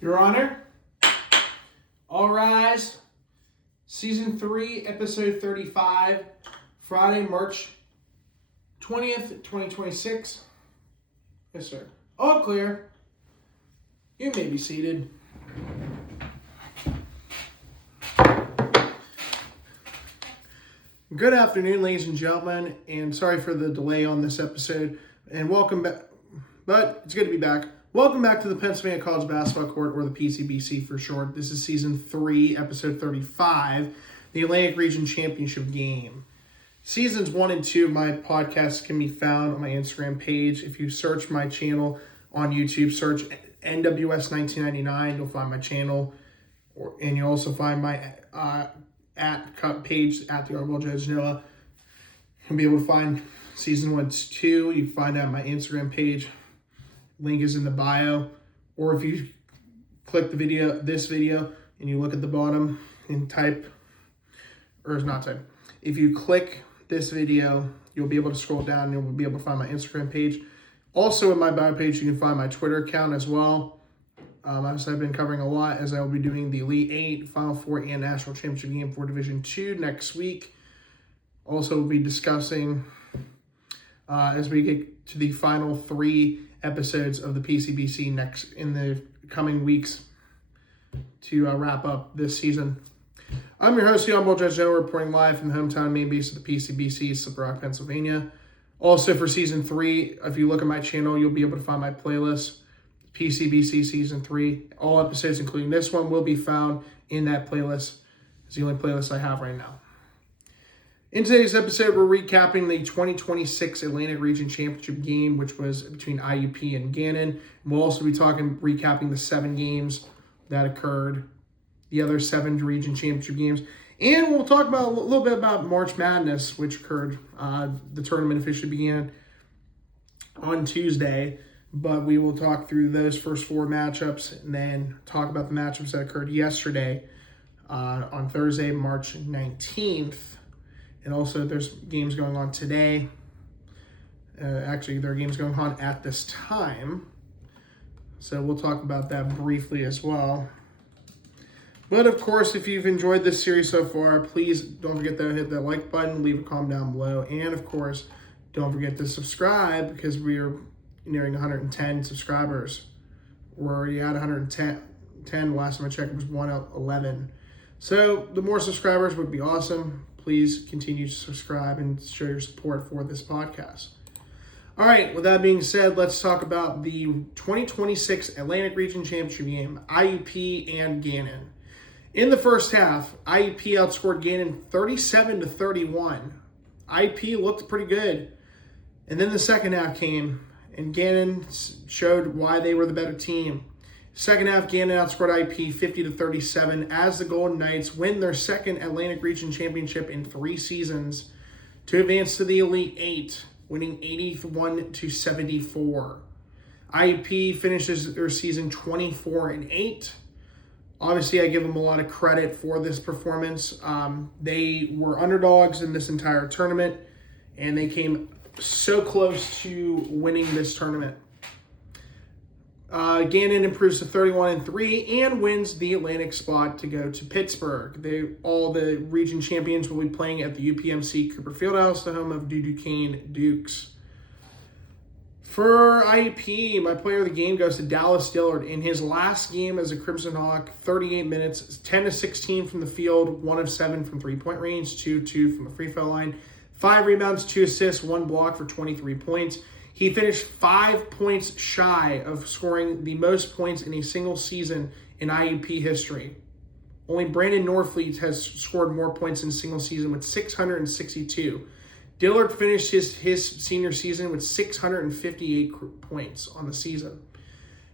Your Honor, all rise. Season 3, Episode 35, Friday, March 20th, 2026. Yes, sir. All clear. You may be seated. Good afternoon, ladies and gentlemen, and sorry for the delay on this episode, and welcome back, but it's good to be back. Welcome back to the Pennsylvania College Basketball Court, or the PCBC for short. This is Season 3, Episode 35, the Atlantic Region Championship Game. Seasons 1 and 2 of my podcast can be found on my Instagram page. If you search my channel on YouTube, search NWS 1999, you'll find my channel, and you'll also find my page at the Honorable Judge Noah. You'll be able to find Season 1 to 2. You can find that on my Instagram page. Link is in the bio, or if you click this video, and you look at the bottom and if you click this video, you'll be able to scroll down and you'll be able to find my Instagram page. Also in my bio page, you can find my Twitter account as well. Obviously, I've been covering a lot as I will be doing the Elite 8, Final 4, and National Championship Game for Division 2 next week. Also, we'll be discussing as we get to the final 3 episodes of the PCBC next in the coming weeks to wrap up this season. I'm your host, the Honorable Judge Noah, reporting live from the hometown main base of the PCBC, Slippery Rock, Pennsylvania. Also, for Season 3, if you look at my channel, you'll be able to find my playlist. PCBC Season 3. All episodes, including this one, will be found in that playlist. It's the only playlist I have right now. In today's episode, we're recapping the 2026 Atlantic Region Championship game, which was between IUP and Gannon. We'll also be recapping the 7 games that occurred, the other 7 region championship games. And we'll talk about a little bit about March Madness, which occurred. The tournament officially began on Tuesday. But we will talk through those first 4 matchups and then talk about the matchups that occurred yesterday on Thursday, March 19th. And also there's games going on today. Actually, there are games going on at this time. So we'll talk about that briefly as well. But of course, if you've enjoyed this series so far, please don't forget to hit that like button, leave a comment down below. And of course, don't forget to subscribe because we are nearing 110 subscribers. We're already at 110. Last time I checked, it was 111. So the more subscribers would be awesome. Please continue to subscribe and show your support for this podcast. All right, with that being said, let's talk about the 2026 Atlantic Region Championship game, IUP and Gannon. In the first half, IUP outscored Gannon 37-31. IUP looked pretty good. And then the second half came, and Gannon showed why they were the better team. Second half, Gannon outscored IUP 50-37 as the Golden Knights win their second Atlantic Region Championship in 3 seasons to advance to the Elite 8, winning 81-74. IUP finishes their season 24-8. Obviously, I give them a lot of credit for this performance. They were underdogs in this entire tournament, and they came so close to winning this tournament. Gannon improves to 31-3 and wins the Atlantic spot to go to Pittsburgh. All the region champions will be playing at the UPMC Cooper Fieldhouse, the home of Duquesne Dukes. For IUP, my player of the game goes to Dallas Dillard. In his last game as a Crimson Hawk, 38 minutes, 10-16 from the field, 1 of 7 from three-point range, 2-2 from the free throw line, 5 rebounds, 2 assists, 1 block for 23 points. He finished 5 points shy of scoring the most points in a single season in IUP history. Only Brandon Norfleet has scored more points in a single season with 662. Dillard finished his senior season with 658 points on the season.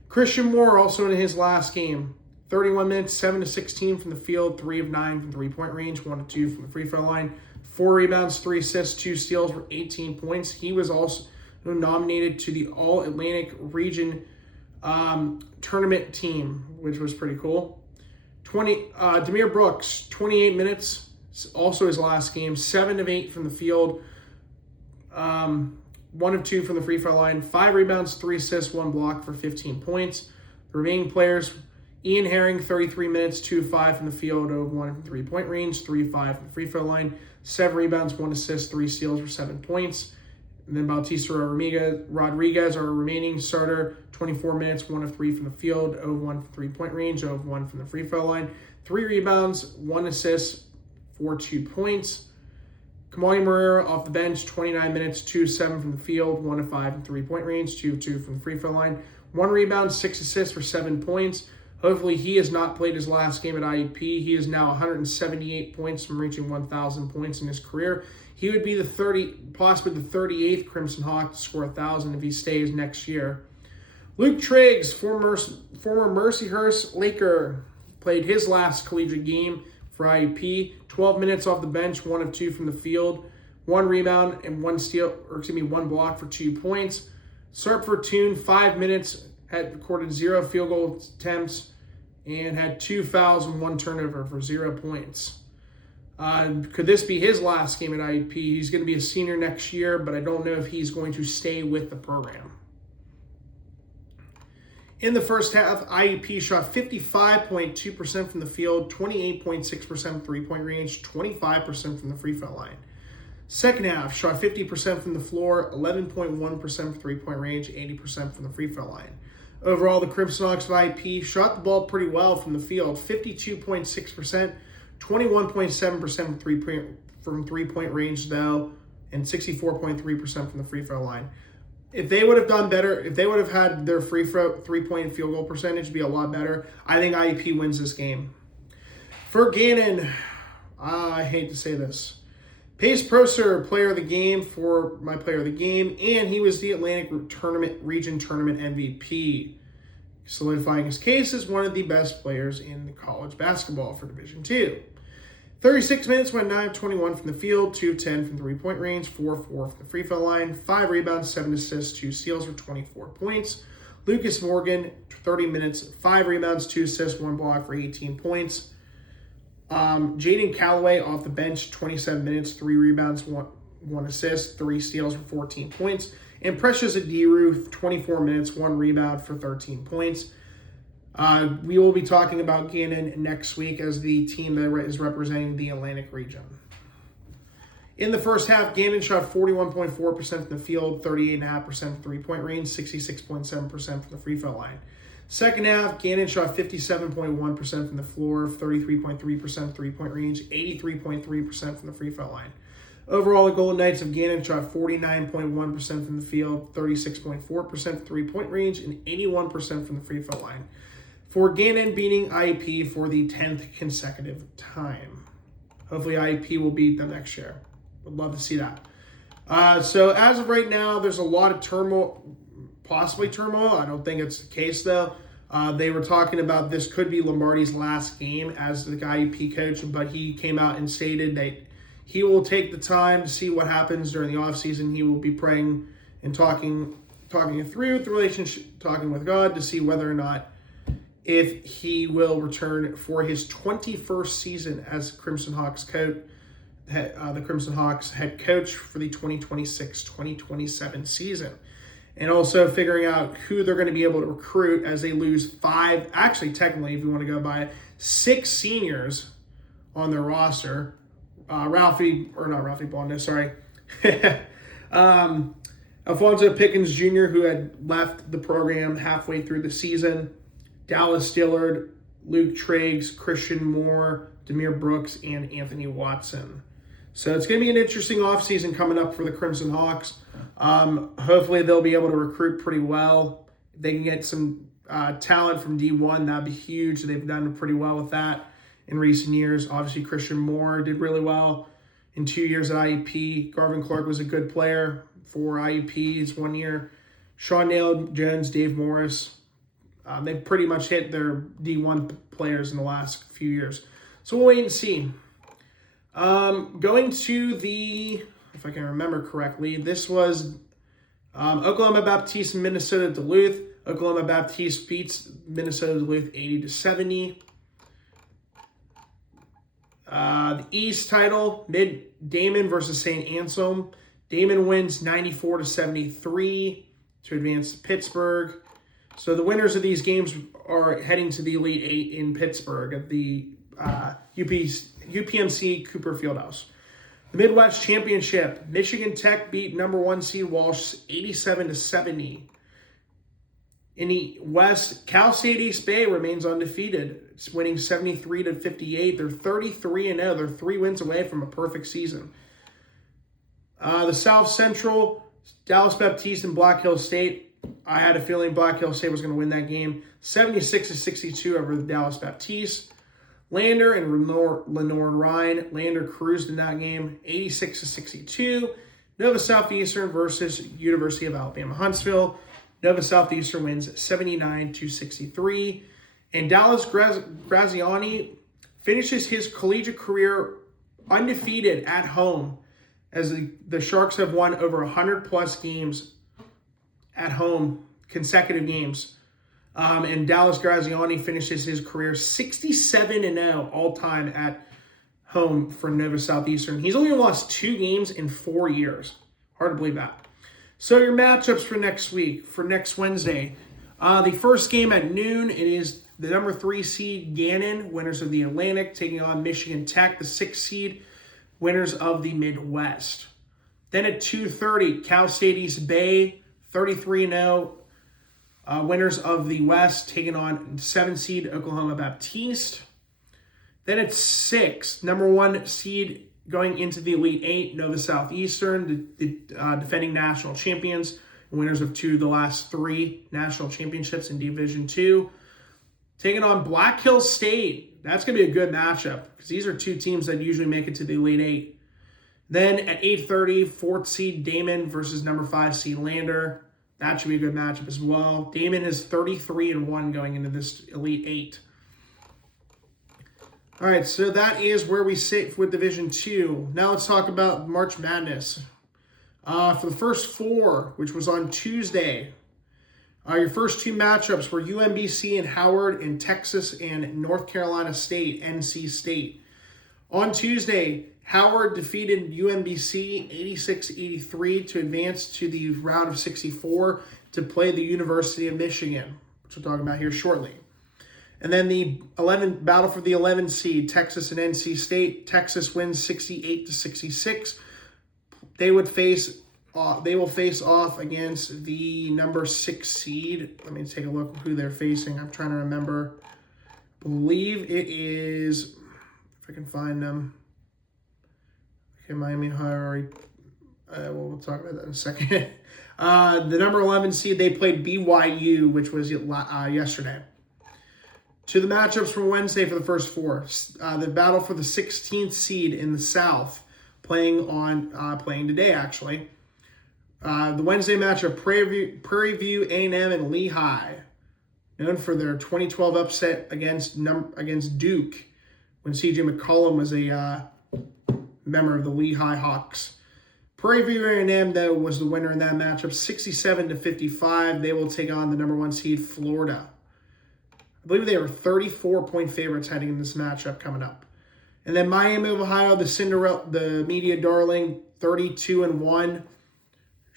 Christian Moore also in his last game, 31 minutes, 7-16 from the field, 3 of 9 from three-point range, 1 of 2 from the free throw line, 4 rebounds, 3 assists, 2 steals for 18 points. He was also nominated to the All-Atlantic Region tournament team, which was pretty cool. Demir Brooks, 28 minutes, also his last game, 7 of 8 from the field, 1 of 2 from the free throw line, 5 rebounds, 3 assists, 1 block for 15 points. The remaining players, Ian Herring, 33 minutes, 2-5 from the field, 0-1 from three-point range, 3-5 from the free throw line, 7 rebounds, 1 assist, 3 steals for 7 points. And then Bautista Rodriguez, our remaining starter, 24 minutes, 1 of 3 from the field, 0-1 from three-point range, 0-1 from the free throw line, 3 rebounds, 1 assist for 2 points. Kamani Moreira off the bench, 29 minutes, 2-7 from the field, 1 of 5 from three-point range, 2 of 2 from the free throw line, 1 rebound, 6 assists for 7 points. Hopefully he has not played his last game at IUP. He is now 178 points from reaching 1,000 points in his career. He would be possibly the 38th Crimson Hawk to score 1,000 if he stays next year. Luke Triggs, former Mercyhurst Laker, played his last collegiate game for IUP. 12 minutes off the bench, 1 of 2 from the field, 1 rebound and 1 block for 2 points. Sarp Fortune, 5 minutes, had recorded 0 field goal attempts and had 2 fouls and 1 turnover for 0 points. Could this be his last game at IUP? He's going to be a senior next year, but I don't know if he's going to stay with the program. In the first half, IUP shot 55.2% from the field, 28.6% from three-point range, 25% from the free throw line. Second half, shot 50% from the floor, 11.1% from three-point range, 80% from the free throw line. Overall, the Crimson Hawks of IUP shot the ball pretty well from the field, 52.6%, 21.7% from three-point range, though, and 64.3% from the free throw line. If they would have done better, if they would have had their three-point field goal percentage be a lot better, I think IUP wins this game. For Gannon, I hate to say this, Pace Prosser, player of the game for my player of the game, and he was the Atlantic Region Tournament MVP, solidifying his case as one of the best players in college basketball for Division II. 36 minutes, went 9 of 21 from the field, 2 of 10 from three-point range, 4 of 4 from the free throw line, 5 rebounds, 7 assists, 2 steals for 24 points. Lucas Morgan, 30 minutes, 5 rebounds, 2 assists, 1 block for 18 points. Jaden Calloway off the bench, 27 minutes, 3 rebounds, 1 assist, 3 steals for 14 points. And Precious Adiru, 24 minutes, 1 rebound for 13 points. We will be talking about Gannon next week as the team that is representing the Atlantic region. In the first half, Gannon shot 41.4% from the field, 38.5% from three-point range, 66.7% from the free throw line. Second half, Gannon shot 57.1% from the floor, 33.3% three-point range, 83.3% from the free throw line. Overall, the Golden Knights of Gannon shot 49.1% from the field, 36.4% three-point range, and 81% from the free throw line. For Gannon beating IUP for the 10th consecutive time. Hopefully IUP will beat them next year. Would love to see that. So as of right now, there's a lot of turmoil, possibly turmoil. I don't think it's the case, though. They were talking about this could be Lombardi's last game as the IUP coach, but he came out and stated that he will take the time to see what happens during the offseason. He will be praying and talking it through the relationship, talking with God to see whether or not if he will return for his 21st season as Crimson Hawks coach, the Crimson Hawks head coach for the 2026-2027 season. And also figuring out who they're going to be able to recruit as they lose 5, actually technically if you want to go by it, 6 seniors on their roster. Alfonso Pickens Jr., who had left the program halfway through the season, Dallas Dillard, Luke Triggs, Christian Moore, Demir Brooks, and Anthony Watson. So it's going to be an interesting offseason coming up for the Crimson Hawks. Hopefully they'll be able to recruit pretty well. If they can get some talent from D1, that'd be huge. They've done pretty well with that in recent years. Obviously, Christian Moore did really well in 2 years at IUP. Garvin Clark was a good player for IUP's 1 year. Sean Nail Jones, Dave Morris. They've pretty much hit their D1 players in the last few years. So we'll wait and see. Going to the, if I can remember correctly, this was Oklahoma Baptiste and Minnesota Duluth. Oklahoma Baptiste beats Minnesota Duluth 80-70. The East title, Damon versus St. Anselm. Damon wins 94-73 to advance to Pittsburgh. So the winners of these games are heading to the Elite Eight in Pittsburgh at the UPMC Cooper Fieldhouse. The Midwest Championship, Michigan Tech beat number 1 seed Walsh 87-70. In the West, Cal State East Bay remains undefeated. It's winning 73-58. They're 33-0. They're 3 wins away from a perfect season. The South Central, Dallas Baptiste and Black Hills State. I had a feeling Black Hills State was going to win that game. 76-62 over the Dallas Baptiste. Lander and Lenore Rhine. Lander cruised in that game, 86-62. Nova Southeastern versus University of Alabama Huntsville. Nova Southeastern wins 79-63. And Dallas Graziani finishes his collegiate career undefeated at home, as the Sharks have won over 100-plus games at home, consecutive games. And Dallas Graziani finishes his career 67-0 all-time at home for Nova Southeastern. He's only lost 2 games in 4 years. Hard to believe that. So your matchups for next week, for next Wednesday. The first game at noon, it is the number 3 seed Gannon, winners of the Atlantic, taking on Michigan Tech, the 6th seed, winners of the Midwest. Then at 2:30, Cal State East Bay, 33-0, winners of the West, taking on 7th seed Oklahoma Baptiste. Then at 6, number 1 seed going into the Elite Eight, Nova Southeastern, the defending national champions, winners of 2 of the last 3 national championships in Division II, taking on Black Hills State. That's going to be a good matchup because these are 2 teams that usually make it to the Elite Eight. Then at 8:30, 4th seed Damon versus number 5 seed Lander. That should be a good matchup as well. Damon is 33-1 going into this Elite Eight. All right, so that is where we sit with Division II. Now let's talk about March Madness. For the first 4, which was on Tuesday, your first 2 matchups were UMBC and Howard, and Texas and North Carolina State, NC State. On Tuesday, Howard defeated UMBC 86-83 to advance to the round of 64 to play the University of Michigan, which we'll talk about here shortly. And then the battle for the 11 seed, Texas and NC State. Texas wins 68-66. They will face off against the number 6 seed. Let me take a look who they're facing. I'm trying to remember. I believe it is, if I can find them. Okay, Miami High. We'll talk about that in a second. The number 11 seed, they played BYU, which was yesterday. To the matchups for Wednesday for the first 4. The battle for the 16th seed in the South, playing today, actually. The Wednesday matchup, Prairie View A&M and Lehigh, known for their 2012 upset against Duke when C.J. McCollum was a member of the Lehigh Hawks. Prairie View A&M, though, was the winner in that matchup, 67-55. They will take on the number 1 seed, Florida. I believe they were 34-point favorites heading in this matchup coming up. And then Miami of Ohio, the media darling, 32-1.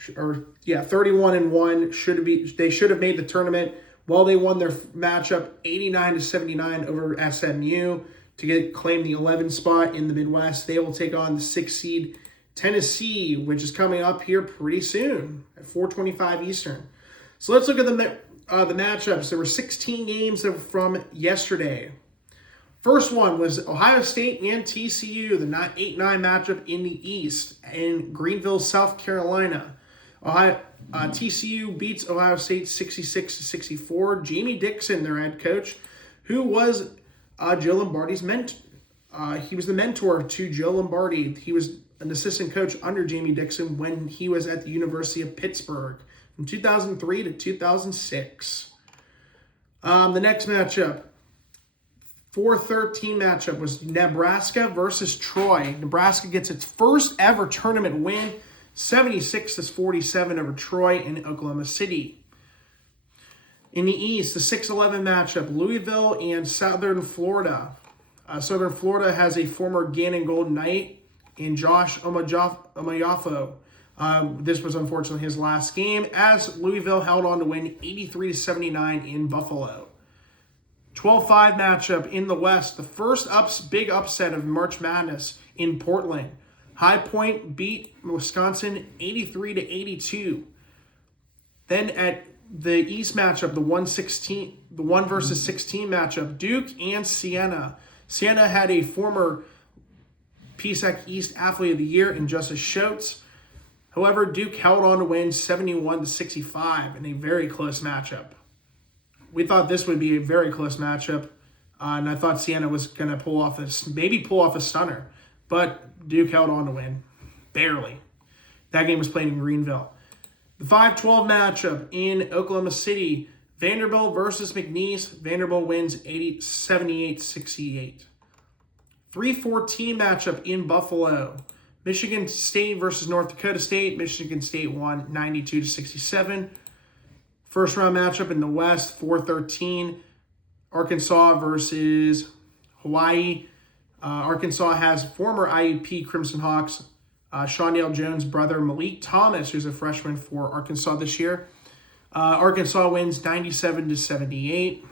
31-1. They should have made the tournament. Well, they won their matchup 89-79 over SMU to claim the 11th spot in the Midwest. They will take on the 6th seed Tennessee, which is coming up here pretty soon at 4:25 Eastern. So let's look at the matchups. There were 16 games from yesterday. First one was Ohio State and TCU, the 8-9 matchup in the East in Greenville, South Carolina. TCU beats Ohio State 66-64. Jamie Dixon, their head coach, who was Joe Lombardi's mentor. He was the mentor to Joe Lombardi. He was an assistant coach under Jamie Dixon when he was at the University of Pittsburgh from 2003 to 2006. The next matchup, 4-13 matchup, was Nebraska versus Troy. Nebraska gets its first ever tournament win, 76-47 over Troy in Oklahoma City. In the East, the 6-11 matchup, Louisville and Southern Florida. Southern Florida has a former Gannon Golden Knight and Josh Omayafo. This was unfortunately his last game as Louisville held on to win 83-79 in Buffalo. 12-5 matchup in the West. The first big upset of March Madness in Portland. High Point beat Wisconsin 83-82. Then at the East matchup, the 1 versus 16 matchup, Duke and Siena. Siena had a former PSAC East Athlete of the Year in Justice Schultz. However, Duke held on to win 71-65 in a very close matchup. We thought this would be a very close matchup, and I thought Siena was going to pull off a stunner, but Duke held on to win, barely. That game was played in Greenville. The 5-12 matchup in Oklahoma City, Vanderbilt versus McNeese. Vanderbilt wins 78-68. 3-14 matchup in Buffalo. Michigan State versus North Dakota State. Michigan State won 92-67. First round matchup in the West, 4-13. Arkansas versus Hawaii. Arkansas has former IUP Crimson Hawks, Shondale Jones' brother Malik Thomas, who's a freshman for Arkansas this year. Arkansas wins 97-78.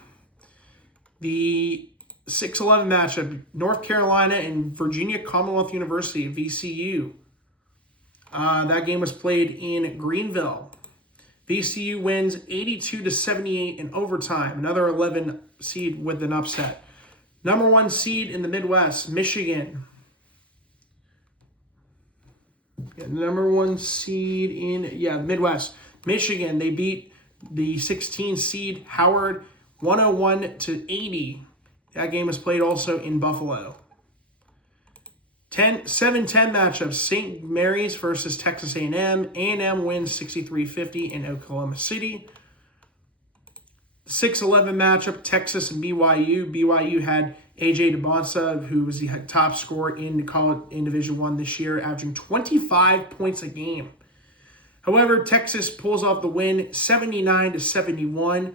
The 6-11 matchup, North Carolina and Virginia Commonwealth University, VCU. That game was played in Greenville. VCU wins 82-78 in overtime. Another 11 seed with an upset. Number 1 seed in the Midwest, Michigan. Number 1 seed in Midwest, Michigan. They beat the 16 seed Howard 101-80. That game was played also in Buffalo. 7-10 matchup, St. Mary's versus Texas A&M. A&M wins 63-50 in Oklahoma City. 6-11 matchup, Texas and BYU. BYU had A.J. DeBonsa, who was the top scorer in Division I this year, averaging 25 points a game. However, Texas pulls off the win 79-71,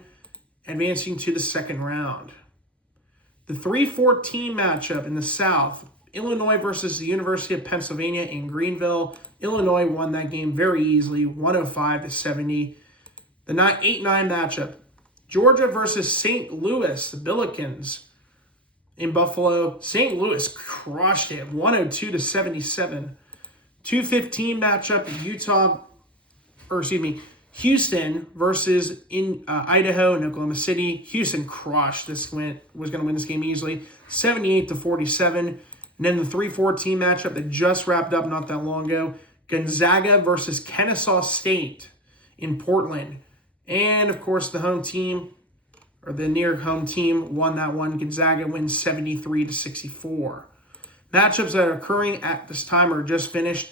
advancing to the second round. The 3-14 matchup in the South, Illinois versus the University of Pennsylvania in Greenville. Illinois won that game very easily, 105-70. The 8-9 matchup, Georgia versus St. Louis, the Billikens in Buffalo. St. Louis crushed it, 102-77. 2-15 matchup, Houston versus Idaho and Oklahoma City. Houston crushed was going to win this game easily, 78-47. And then the 3-14 matchup that just wrapped up not that long ago, Gonzaga versus Kennesaw State in Portland. And, of course, the home team, or the near home team, won that one. Gonzaga wins 73-64. Matchups that are occurring at this time are just finished.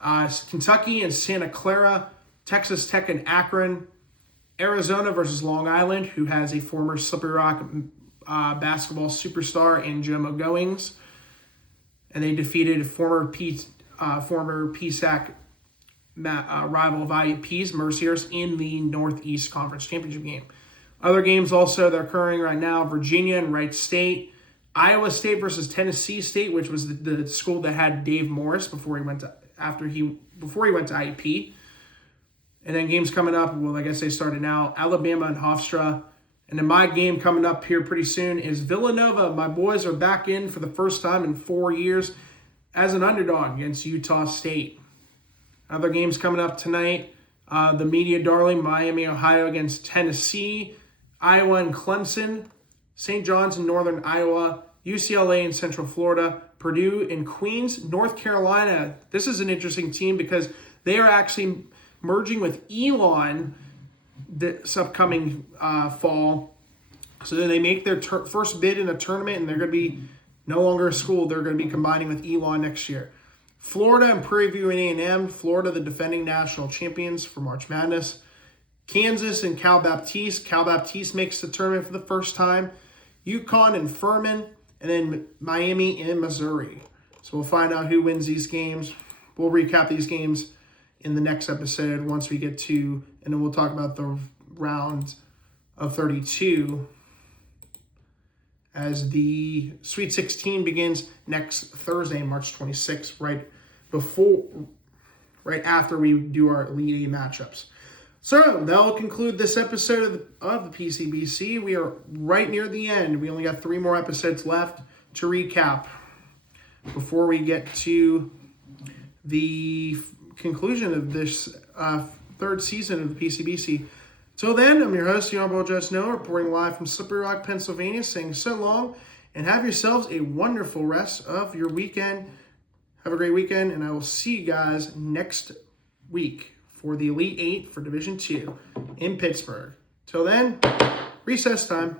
Kentucky and Santa Clara, Texas Tech and Akron, Arizona versus Long Island, who has a former Slippery Rock basketball superstar in Jomo Goings. And they defeated former PSAC rival of IUP's Merciers in the Northeast Conference Championship game. Other games also that are occurring right now, Virginia and Wright State, Iowa State versus Tennessee State, which was the school that had Dave Morris before he went to IUP. And then games coming up, well, I guess they started now, Alabama and Hofstra. And then my game coming up here pretty soon is Villanova. My boys are back in for the first time in 4 years as an underdog against Utah State. Other games coming up tonight, the media darling, Miami, Ohio against Tennessee, Iowa and Clemson, St. John's in Northern Iowa, UCLA in Central Florida, Purdue and Queens, North Carolina. This is an interesting team because they are actually merging with Elon this upcoming fall. So then they make their first bid in the tournament, and they're going to be no longer a school. They're going to be combining with Elon next year. Florida and Prairie View and A&M. Florida, the defending national champions for March Madness. Kansas and Cal Baptiste. Cal Baptiste makes the tournament for the first time. UConn and Furman. And then Miami and Missouri. So we'll find out who wins these games. We'll recap these games in the next episode once we get to, and then we'll talk about the round of 32 as the Sweet 16 begins next Thursday, March 26th, right after we do our Elite 8 matchups. So that will conclude this episode of the PCBC. We are right near the end. We only got 3 more episodes left to recap before we get to the conclusion of this 3rd season of the PCBC. Till then, I'm your host, the Honorable Judge Noah, reporting live from Slippery Rock, Pennsylvania, saying so long, and have yourselves a wonderful rest of your weekend. Have a great weekend, and I will see you guys next week for the Elite 8 for Division 2 in Pittsburgh. Till then, recess time.